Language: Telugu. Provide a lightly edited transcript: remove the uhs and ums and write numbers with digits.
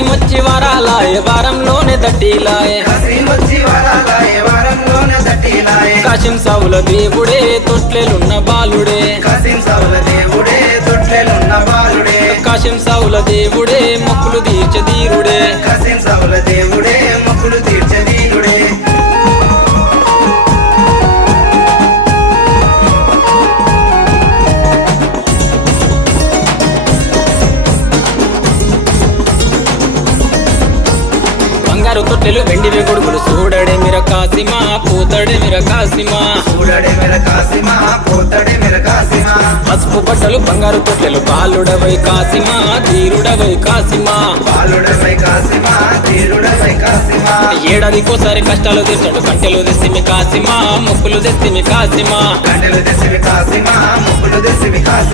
కసీమొచ్చి వరాలాయే వారంలోనే దట్టిలాయే కాశీం సావుల దేవుడే తొట్లెలున్న బాలుడే కాశీం సావుల దేవుడే మొక్కులు తీర్చదీరుడే మొక్కులు తీర్చదీరుడే బంగారు తొట్టెలు వెండివి గొడుగులు చూడడే మిర కాసిమా పోతడే మిర కాసిమా చూడడే మెర కాసిమా పోతడే మెర కాసిమా పసుపు బట్టలు బంగారు తొట్టెలు బాలుడవై కాసిమా ధీరుడవై కాసిమా బాలుడవై కాసిమా ధీరుడవై కాసిమా ఏడాదికోసారి కష్టాలు తీర్చాడు కంటెలు తెస్తిమి కాసిమా మొక్కులు తెస్తిమి కాసిమా కండలు తెసివి కాసిమా ముక్కులు తెసివి కాసిమా